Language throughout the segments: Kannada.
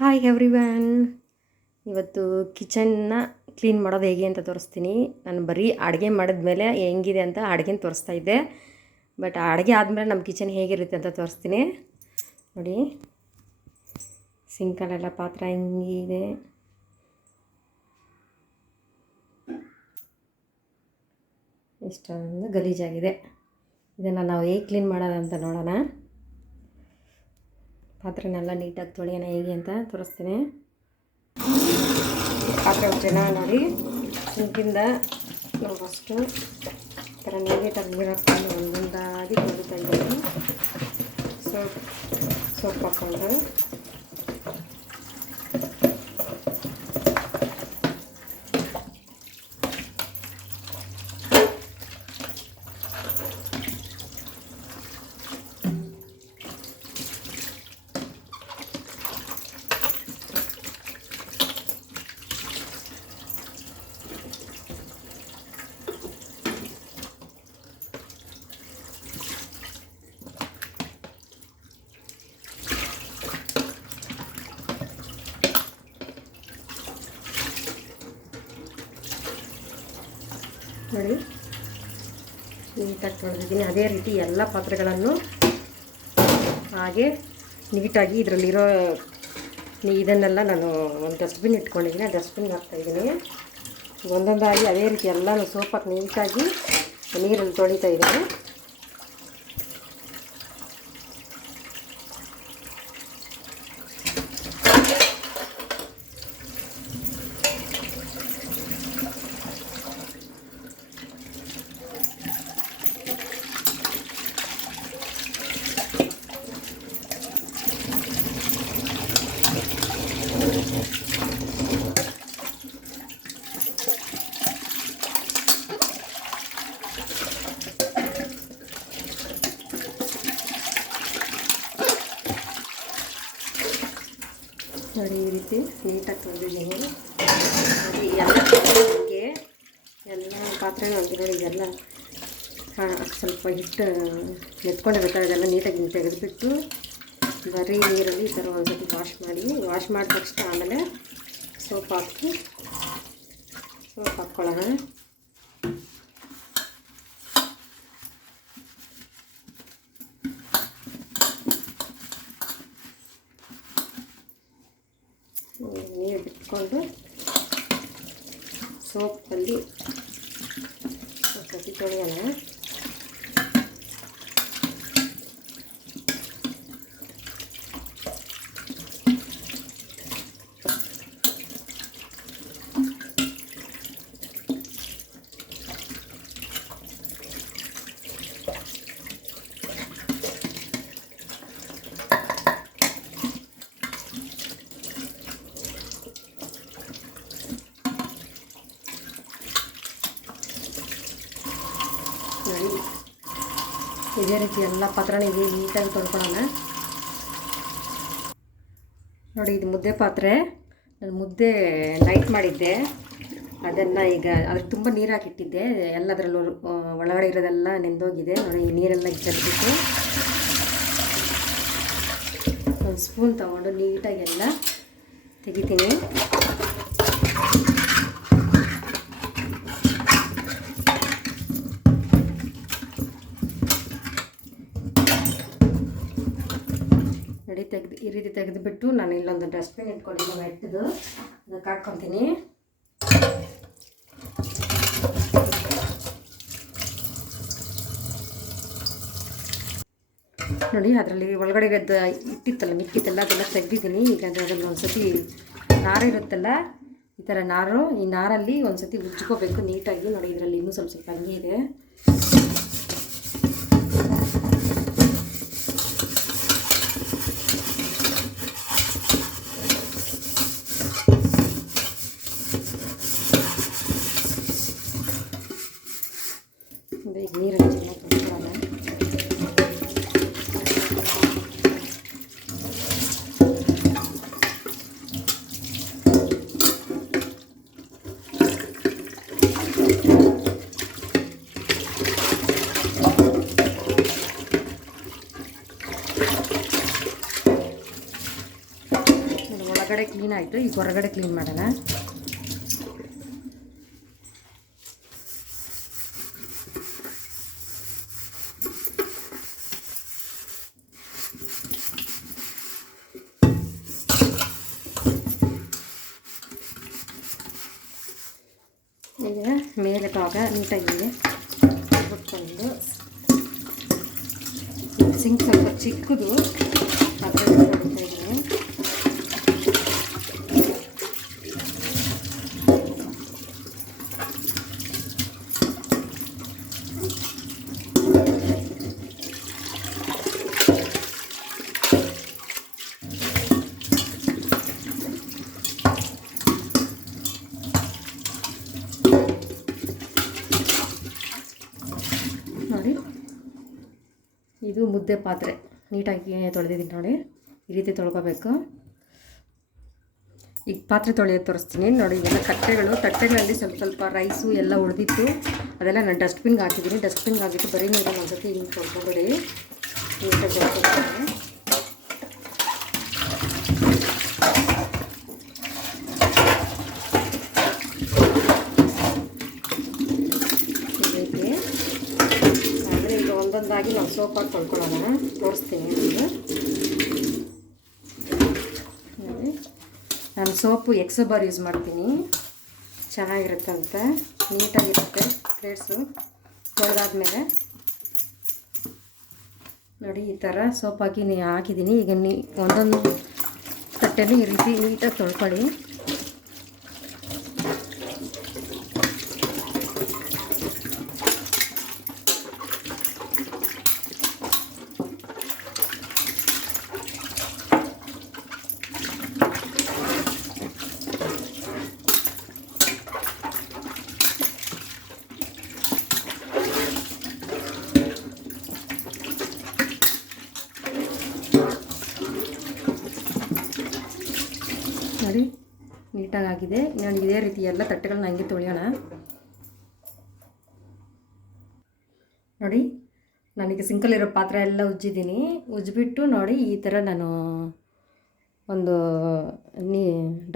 Hi everyone. ಇವತ್ತು ಕಿಚನ್ನ ಕ್ಲೀನ್ ಮಾಡೋದು ಹೇಗೆ ಅಂತ ತೋರಿಸ್ತೀನಿ. ನಾನು ಬರೀ ಅಡುಗೆ ಮಾಡಿದ್ಮೇಲೆ ಹೆಂಗಿದೆ ಅಂತ ಅಡುಗೆನ ತೋರಿಸ್ತಾ ಇದ್ದೆ. ಬಟ್ ಅಡುಗೆ ಆದಮೇಲೆ ನಮ್ಮ ಕಿಚನ್ ಹೇಗಿರುತ್ತೆ ಅಂತ ತೋರಿಸ್ತೀನಿ ನೋಡಿ. ಸಿಂಕಲ್ಲೆಲ್ಲ ಪಾತ್ರ ಹೆಂಗಿದೆ, ಇಷ್ಟೊಂದು ಗಲೀಜಾಗಿದೆ. ಇದನ್ನು ನಾವು ಹೇಗೆ ಕ್ಲೀನ್ ಮಾಡೋಣ ಅಂತ ನೋಡೋಣ. ಪಾತ್ರೆನೆಲ್ಲ ನೀಟಾಗಿ ತೊಳೆಯೋಣ ಹೇಗೆ ಅಂತ ತೋರಿಸ್ತೀನಿ. ಪಾತ್ರೆ ಉಜ್ಜೋಣ ನೋಡಿ. ಸಿಂಕಿಂದ ನಾವು ಫಸ್ಟು ಥರ ನೀಟಾಗಿ ನೀರು ಹಾಕ್ಕೊಂಡು ಒಂದೊಂದಾಗಿ ತೊಳಿತಾ ಇದ್ದೀನಿ. ಸೋಪ್ ಹಾಕ್ಕೊಂಡು ನೋಡಿ ನೀಟಾಗಿ ತೊಳೆದಿದ್ದೀನಿ. ಅದೇ ರೀತಿ ಎಲ್ಲ ಪಾತ್ರೆಗಳನ್ನು ಹಾಗೆ ನೀಟಾಗಿ ಇದರಲ್ಲಿರೋ ಇದನ್ನೆಲ್ಲ ನಾನು ಒಂದು ಡಸ್ಟ್ಬಿನ್ ಇಟ್ಕೊಂಡಿದ್ದೀನಿ. ಆ ಡಸ್ಟ್ಬಿನ್ಗೆ ಹಾಕ್ತಾಯಿದ್ದೀನಿ. ಒಂದೊಂದಾಗಿ ಅದೇ ರೀತಿ ಎಲ್ಲನೂ ಸೋಪಾಗಿ ನೀಟಾಗಿ ನೀರಲ್ಲಿ ತೊಳಿತಾ ಇದ್ದೀನಿ. ನೋಡಿ ಈ ರೀತಿ ನೀಟಾಗಿ ತೊಳೆದಿದ್ದೀನಿ. ಹೀಗೆ ಎಲ್ಲ ಪಾತ್ರೆನೂ ಹಂಗೆ ನೋಡಿ. ಇದೆಲ್ಲ ಸ್ವಲ್ಪ ಹಿಟ್ಟು ಎತ್ಕೊಂಡಿರುತ್ತೆ. ಅದೆಲ್ಲ ನೀಟಾಗಿ ತೆಗೆದುಬಿಟ್ಟು ಬರೀ ನೀರಲ್ಲಿ ಈ ಥರ ಒಂದು ಸತಿ ವಾಶ್ ಮಾಡಿದ ತಕ್ಷಣ ಆಮೇಲೆ ಸೋಪ್ ಹಾಕ್ಕೊಳ್ಳೋಣ. ನೀರು ಬಿಟ್ಕೊಂಡು ಸೋಪಲ್ಲಿ ಸತಿ ತೊಳೆಯೋಣ. ನೋಡಿ ಇದೇ ರೀತಿ ಎಲ್ಲ ಪಾತ್ರೆನ ಹೀಗೆ ನೀಟಾಗಿ ತೊಳ್ಕೊಳ್ಳೋಣ. ನೋಡಿ ಇದು ಮುದ್ದೆ ಪಾತ್ರೆ. ನಾನು ಮುದ್ದೆ ನೈಟ್ ಮಾಡಿದ್ದೆ. ಅದನ್ನು ಈಗ ಅದಕ್ಕೆ ತುಂಬ ನೀರು ಹಾಕಿಟ್ಟಿದ್ದೆ. ಎಲ್ಲದರಲ್ಲೂ ಒಳಗಡೆ ಇರೋದೆಲ್ಲ ನೆಂದೋಗಿದೆ. ನೋಡಿ ಈ ನೀರೆಲ್ಲ ತೆಗೆದ್ಬಿಟ್ಟು ಒಂದು ಸ್ಪೂನ್ ತಗೊಂಡು ನೀಟಾಗಿ ಎಲ್ಲ ತೆಗಿತೀನಿ. ನೋಡಿ ಈ ರೀತಿ ತೆಗೆದುಬಿಟ್ಟು ನಾನು ಇಲ್ಲೊಂದು ಡಸ್ಟ್ಬಿನ್ ಇಟ್ಕೊಂಡಿದ್ದೀನಿ ಮೆಟ್ಟದು. ಅದಕ್ಕೆ ಹಾಕ್ಕೊತೀನಿ. ನೋಡಿ ಅದರಲ್ಲಿ ಒಳಗಡೆ ಇಟ್ಟಿತ್ತಲ್ಲ ಮಿಕ್ಕಿತ್ತಲ್ಲ ಅದೆಲ್ಲ ತೆಗೆದಿದ್ದೀನಿ. ಈಗ ಅದರಲ್ಲಿ ಒಂದು ಸತಿ ನಾರು ಇರುತ್ತಲ್ಲ, ಈ ಥರ ನಾರು, ಈ ನಾರಲ್ಲಿ ಒಂದು ಸತಿ ಉಜ್ಕೋಬೇಕು ನೀಟಾಗಿ. ನೋಡಿ ಇದರಲ್ಲಿ ಇನ್ನೂ ಸ್ವಲ್ಪ ಹಂಗೆ ಇದೆ. ಈಗ ನೀರಲ್ಲಿ ಚೆನ್ನಾಗಿ ತೊಳ್ಕೊಳ್ಳೋಣ. ಒಳಗಡೆ ಕ್ಲೀನ್ ಆಯಿತು. ಈಗ ಹೊರಗಡೆ ಕ್ಲೀನ್ ಮಾಡೋಣ. ಈಗ ಮೇಲೆ ಭಾಗ ನೀಟಾಗಿದೆ ಬಿಟ್ಕೊಂಡು ಸಿಂಕ್ ಸ್ವಲ್ಪ ಚಿಕ್ಕದು ಪಾತ್ರೆ ಮಾಡ್ತಾ ಇದ್ದೀನಿ. ನೋಡಿ, ಇದು ಮುದ್ದೆ ಪಾತ್ರೆ ನೀಟಾಗಿ ತೊಳೆದಿದ್ದೀನಿ ನೋಡಿ. ಈ ರೀತಿ ತೊಳ್ಕೊಬೇಕು. ಈಗ ಪಾತ್ರೆ ತೊಳೆಯೋದು ತೋರಿಸ್ತೀನಿ ನೋಡಿ. ಇವೆಲ್ಲ ತಟ್ಟೆಗಳಲ್ಲಿ ಸ್ವಲ್ಪ ರೈಸು ಎಲ್ಲ ಉಳಿದಿತ್ತು. ಅದೆಲ್ಲ ನಾನು ಡಸ್ಟ್ಬಿನ್ಗೆ ಹಾಕಿದ್ದೀನಿ. ಡಸ್ಟ್ಬಿನ್ಗೆ ಹಾಕಿಟ್ಟು ಬರೀ ನೀರಲ್ಲಿ ಒಂದು ಸತಿ ಹಿಂಗೆ ತೊಳ್ಕೊಬೇಡಿ, ನೀಟಾಗಿ ತೊಳ್ಕೊಬೇಕು. ಒಂದೊಂದಾಗಿ ನಾವು ಸೋಪಾಗಿ ತೊಳ್ಕೊಳ್ಳೋಣ, ತೋರಿಸ್ತೀನಿ ನಿಮಗೆ. ನೋಡಿ, ನಾನು ಸೋಪು ಎಕ್ಸೋಬಾರ್ ಯೂಸ್ ಮಾಡ್ತೀನಿ, ಚೆನ್ನಾಗಿರುತ್ತೆ ಅಂತ, ನೀಟಾಗಿರುತ್ತೆ ಪ್ಲೇಟ್ಸು ತೊಳೆದಾದ್ಮೇಲೆ. ನೋಡಿ, ಈ ಥರ ಸೋಪ್ ಹಾಕಿದ್ದೀನಿ. ಈಗ ಒಂದೊಂದು ತಟ್ಟೆನೂ ಈ ರೀತಿ ನೀಟಾಗಿ ತೊಳ್ಕೊಳ್ಳಿ. ನೋಡಿ, ನೀಟಾಗಿದೆ. ನೋಡಿ, ಇದೇ ರೀತಿ ಎಲ್ಲ ತಟ್ಟೆಗಳನ್ನ ಹಂಗೆ ತೊಳೆಯೋಣ. ನೋಡಿ, ನಾನೀಗ ಸಿಂಕಲ್ಲಿರೋ ಪಾತ್ರೆ ಎಲ್ಲ ಉಜ್ಜಿಬಿಟ್ಟು ನೋಡಿ ಈ ಥರ ನಾನು ಒಂದು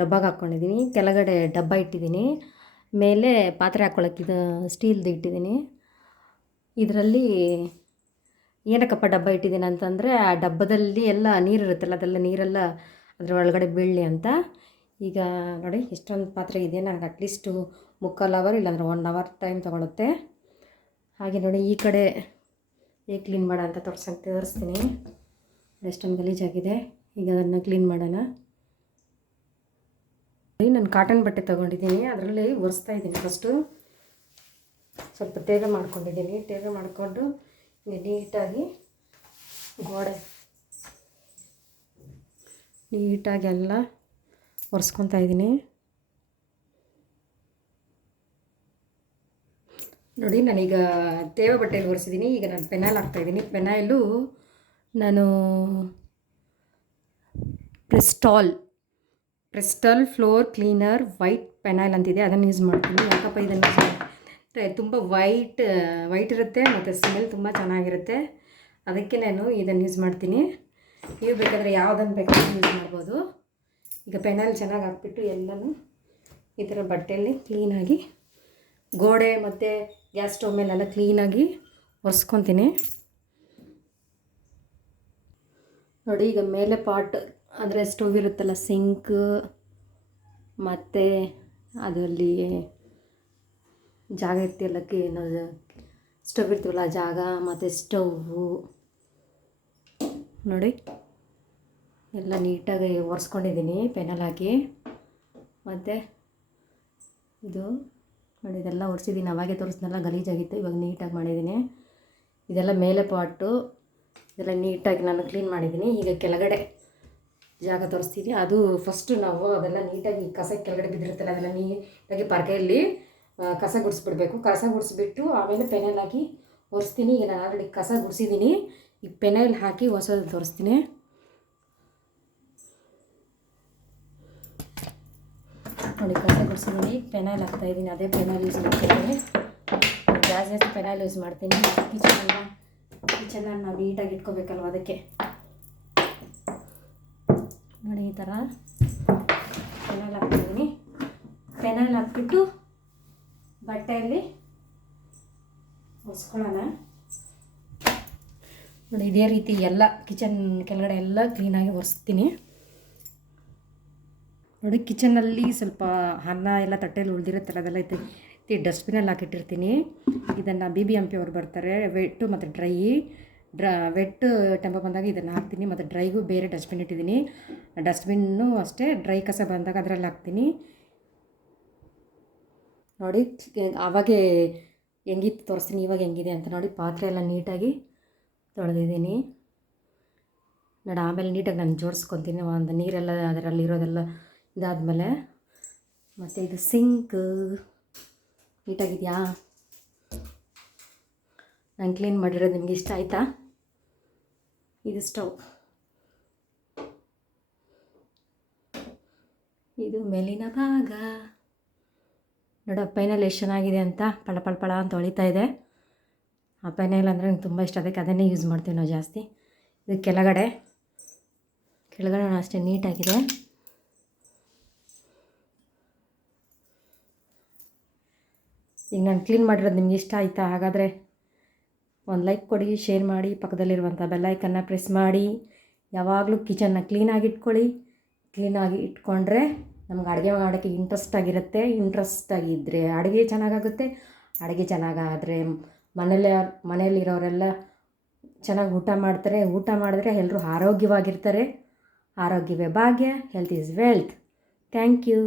ಡಬ್ಬಾಗೆ ಹಾಕ್ಕೊಂಡಿದ್ದೀನಿ. ಕೆಳಗಡೆ ಡಬ್ಬ ಇಟ್ಟಿದ್ದೀನಿ, ಮೇಲೆ ಪಾತ್ರೆ ಹಾಕ್ಕೊಳ್ಳೋಕ್ಕಿದು ಸ್ಟೀಲ್ದು ಇಟ್ಟಿದ್ದೀನಿ. ಇದರಲ್ಲಿ ಏನಕ್ಕಪ್ಪ ಡಬ್ಬ ಇಟ್ಟಿದ್ದೀನಿ ಅಂತಂದರೆ, ಆ ಡಬ್ಬದಲ್ಲಿ ಎಲ್ಲ ನೀರಿರುತ್ತಲ್ಲ, ಅದೆಲ್ಲ ನೀರೆಲ್ಲ ಅದರ ಒಳಗಡೆ ಬೀಳಲಿ ಅಂತ. ಈಗ ನೋಡಿ, ಇಷ್ಟೊಂದು ಪಾತ್ರೆ ಇದೆ. ನನಗೆ ಅಟ್ಲೀಸ್ಟು 3/4 ಅವರ್ ಇಲ್ಲಾಂದ್ರೆ 1 ಅವರ್ ಟೈಮ್ ತೊಗೊಳುತ್ತೆ. ಹಾಗೆ ನೋಡಿ, ಈ ಕಡೆ ಹೇಗೆ ಕ್ಲೀನ್ ಮಾಡೋ ಅಂತ ತೋರಿಸ್ತೀನಿ. ಎಷ್ಟೊಂದು ಗಲೀಜಾಗಿದೆ. ಈಗ ಅದನ್ನು ಕ್ಲೀನ್ ಮಾಡೋಣ. ನಾನು ಕಾಟನ್ ಬಟ್ಟೆ ತೊಗೊಂಡಿದ್ದೀನಿ, ಅದರಲ್ಲಿ ಒರೆಸ್ತಾ ಇದ್ದೀನಿ. ಫಸ್ಟು ಸ್ವಲ್ಪ ತೇವೆ ಮಾಡ್ಕೊಂಡಿದ್ದೀನಿ. ತೇವೆ ಮಾಡಿಕೊಂಡು ನೀಟಾಗಿ ಗೋಡೆ ನೀಟಾಗೆಲ್ಲ ಒರೆಸ್ಕೊತಾ ಇದ್ದೀನಿ. ನೋಡಿ, ನಾನೀಗ ತೇವೆ ಬಟ್ಟೆಯಲ್ಲಿ ಒರೆಸಿದ್ದೀನಿ. ಈಗ ನಾನು ಪೆನಾಯಿಲ್ ಹಾಕ್ತಾಯಿದ್ದೀನಿ. ಪೆನಾಯಿಲು ನಾನು ಪ್ರೆಸ್ಟಾಲ್ ಫ್ಲೋರ್ ಕ್ಲೀನರ್ ವೈಟ್ ಪೆನಾಯಿಲ್ ಅಂತಿದೆ, ಅದನ್ನು ಯೂಸ್ ಮಾಡ್ತೀನಿ. ಯಾಕಪ್ಪ ಇದನ್ನು ಯೂಸ್ ಮಾಡ್ತೀನಿ, ತುಂಬ ವೈಟ್ ಇರುತ್ತೆ ಮತ್ತು ಸ್ಮೆಲ್ ತುಂಬ ಚೆನ್ನಾಗಿರುತ್ತೆ. ಅದಕ್ಕೆ ನಾನು ಇದನ್ನು ಯೂಸ್ ಮಾಡ್ತೀನಿ. ನೀವು ಬೇಕಾದರೆ ಯಾವುದನ್ನು ಬೇಕಾದರೂ ಯೂಸ್ ಮಾಡ್ಬೋದು. ಈಗ ಪೆನಾಯಿಲ್ ಚೆನ್ನಾಗಿ ಹಾಕ್ಬಿಟ್ಟು ಎಲ್ಲನೂ ಈ ಥರ ಬಟ್ಟೆಯಲ್ಲಿ ಕ್ಲೀನಾಗಿ ಗೋಡೆ ಮತ್ತು ಗ್ಯಾಸ್ ಸ್ಟವ್ ಮೇಲೆಲ್ಲ ಕ್ಲೀನಾಗಿ ಒರೆಸ್ಕೊತೀನಿ. ನೋಡಿ, ಈಗ ಮೇಲೆ ಪಾಟ್ ಅಂದರೆ ಸ್ಟವ್ ಇರುತ್ತಲ್ಲ, ಸಿಂಕ್ ಮತ್ತು ಅದರಲ್ಲಿ ಜಾಗ ಇರ್ತಿಲ್ಲಕ್ಕೆ ಸ್ಟವ್ ಇರ್ತೀವಲ್ಲ ಜಾಗ ಮತ್ತು ಸ್ಟವ್ವು ನೋಡಿ ಎಲ್ಲ ನೀಟಾಗಿ ಒರೆಸ್ಕೊಂಡಿದ್ದೀನಿ ಪೆನಾಲ್ ಹಾಕಿ. ಮತ್ತು ಇದು ನೋಡಿ, ಇದೆಲ್ಲ ಒರೆಸಿದ್ದೀನಿ. ಅವಾಗೆ ತೋರಿಸ್ನಲ್ಲ, ಗಲೀಜಾಗಿತ್ತು, ಇವಾಗ ನೀಟಾಗಿ ಮಾಡಿದ್ದೀನಿ. ಇದೆಲ್ಲ ಮೇಲೆ ಪಾಟು, ಇದೆಲ್ಲ ನೀಟಾಗಿ ನಾನು ಕ್ಲೀನ್ ಮಾಡಿದ್ದೀನಿ. ಈಗ ಕೆಳಗಡೆ ಜಾಗ ತೋರಿಸ್ತೀನಿ. ಅದು ಫಸ್ಟು ನಾವು ಅದೆಲ್ಲ ನೀಟಾಗಿ ಕಸ ಕೆಳಗಡೆ ಬಿದ್ದಿರುತ್ತಲ್ಲ, ಅದೆಲ್ಲ ನೀಟಾಗಿ ಪರ್ಕೆಯಲ್ಲಿ ಕಸ ಗುಡಿಸ್ಬಿಡ್ಬೇಕು. ಕಸ ಗುಡಿಸ್ಬಿಟ್ಟು ಆಮೇಲೆ ಪೆನಾಯಿಲ್ ಹಾಕಿ ಒರೆಸ್ತೀನಿ. ಈಗ ನಾನು ಆಲ್ರೆಡಿ ಕಸ ಗುಡಿಸಿದ್ದೀನಿ. ಈಗ ಪೆನಾಯಿಲ್ ಹಾಕಿ ಹೊಸದು ತೋರಿಸ್ತೀನಿ. ನೋಡಿ, ಕಸ ಗುಡಿಸಿದ್ದೀನಿ, ಪೆನಾಯಿಲ್ ಹಾಕ್ತಾಯಿದ್ದೀನಿ. ಅದೇ ಪೆನಾಯಿಲ್ ಯೂಸ್ ಮಾಡ್ತೀನಿ. ಜಾಸ್ತಿ ಪೆನಾಯಿಲ್ ಯೂಸ್ ಮಾಡ್ತೀನಿ. ಕಿಚನ್ನ ನಾವು ನೀಟಾಗಿ ಇಟ್ಕೋಬೇಕಲ್ವ, ಅದಕ್ಕೆ ನೋಡಿ ನೋಡಿ ಈ ಥರ ಫೆನೈಲ್ ಹಾಕ್ತಿದ್ದೀನಿ. ಫೆನೈಲ್ ಹಾಕ್ಬಿಟ್ಟು ಬಟ್ಟೆಯಲ್ಲಿ ಒರೆಸ್ಕೊಳ್ಳೋಣ. ನೋಡಿ ಇದೇ ರೀತಿ ಎಲ್ಲ ಕಿಚನ್ ಕೆಳಗಡೆ ಎಲ್ಲ ಕ್ಲೀನಾಗಿ ಒರೆಸ್ತೀನಿ. ನೋಡಿ ಕಿಚನಲ್ಲಿ ಸ್ವಲ್ಪ ಅನ್ನ ಎಲ್ಲ ತಟ್ಟೆಯಲ್ಲಿ ಉಳಿದಿರುತ್ತೆ ಅದೆಲ್ಲ ಐತಿ ಡಸ್ಟ್ಬಿನಲ್ಲಿ ಹಾಕಿಟ್ಟಿರ್ತೀನಿ. ಇದನ್ನು BBMP ಅವ್ರು ಬರ್ತಾರೆ, ವೆಟ್ಟು ಮತ್ತು ವೆಟ್ಟು ಟೆಂಪೋ ಬಂದಾಗ ಇದನ್ನು ಹಾಕ್ತೀನಿ, ಮತ್ತು ಡ್ರೈಗೂ ಬೇರೆ ಡಸ್ಟ್ಬಿನ್ ಇಟ್ಟಿದ್ದೀನಿ. ಡಸ್ಟ್ಬಿನ್ನು ಅಷ್ಟೇ, ಡ್ರೈ ಕಸ ಬಂದಾಗ ಅದರಲ್ಲಿ ಹಾಕ್ತೀನಿ. ನೋಡಿ ಆವಾಗೇ ಹೆಂಗಿತ್ತು ತೋರಿಸ್ತೀನಿ, ಇವಾಗ ಹೆಂಗಿದೆ ಅಂತ. ನೋಡಿ ಪಾತ್ರೆ ಎಲ್ಲ ನೀಟಾಗಿ ತೊಳೆದಿದ್ದೀನಿ. ನೋಡಿ ಆಮೇಲೆ ನೀಟಾಗಿ ನಾನು ಜೋಡಿಸ್ಕೊತೀನಿ. ಒಂದು ನೀರೆಲ್ಲ ಅದರಲ್ಲಿ ಇರೋದೆಲ್ಲ ಇದಾದಮೇಲೆ. ಮತ್ತು ಇದು ಸಿಂಕ್ ನೀಟಾಗಿದೆಯಾ? ನಾನು ಕ್ಲೀನ್ ಮಾಡಿರೋದು ನಿಮಗೆ ಇಷ್ಟ ಆಯಿತಾ? ಇದು ಸ್ಟವ್, ಇದು ಮೇಲಿನ ಭಾಗ. ನೋಡೋ ಪೈನಲ್ಲಿ ಎಷ್ಟು ಚೆನ್ನಾಗಿದೆ ಅಂತ, ಪಳ ಅಂತ ಹೊಳಿತಾ ಇದೆ. ಆ ಪೈನಲ್ ಅಂದರೆ ನಂಗೆ ತುಂಬ ಇಷ್ಟ, ಅದಕ್ಕೆ ಅದನ್ನೇ ಯೂಸ್ ಮಾಡ್ತೀವಿ ನಾವು ಜಾಸ್ತಿ. ಇದು ಕೆಳಗಡೆ ಅಷ್ಟೇ ನೀಟಾಗಿದೆ. ಈಗ ನಾನು ಕ್ಲೀನ್ ಮಾಡಿರೋದು ನಿಮ್ಗೆ ಇಷ್ಟ ಆಯಿತಾ? ಹಾಗಾದರೆ ಒಂದು ಲೈಕ್ ಕೊಡಿ, ಶೇರ್ ಮಾಡಿ, ಪಕ್ಕದಲ್ಲಿರುವಂಥ ಬೆಲ್ ಐಕನ್ನ ಪ್ರೆಸ್ ಮಾಡಿ. ಯಾವಾಗಲೂ ಕಿಚನ್ನ ಕ್ಲೀನಾಗಿ ಇಟ್ಕೊಳ್ಳಿ. ಕ್ಲೀನಾಗಿ ಇಟ್ಕೊಂಡ್ರೆ ನಮ್ಗೆ ಅಡುಗೆ ಮಾಡೋಕ್ಕೆ ಇಂಟ್ರೆಸ್ಟ್ ಆಗಿದ್ದರೆ ಅಡುಗೆ ಚೆನ್ನಾಗಾಗುತ್ತೆ. ಅಡುಗೆ ಚೆನ್ನಾಗಾದರೆ ಮನೆಯಲ್ಲಿರೋರೆಲ್ಲ ಚೆನ್ನಾಗಿ ಊಟ ಮಾಡ್ತಾರೆ. ಊಟ ಮಾಡಿದ್ರೆ ಎಲ್ಲರೂ ಆರೋಗ್ಯವಾಗಿರ್ತಾರೆ. ಆರೋಗ್ಯವೇ ಭಾಗ್ಯ. Health is wealth. Thank you.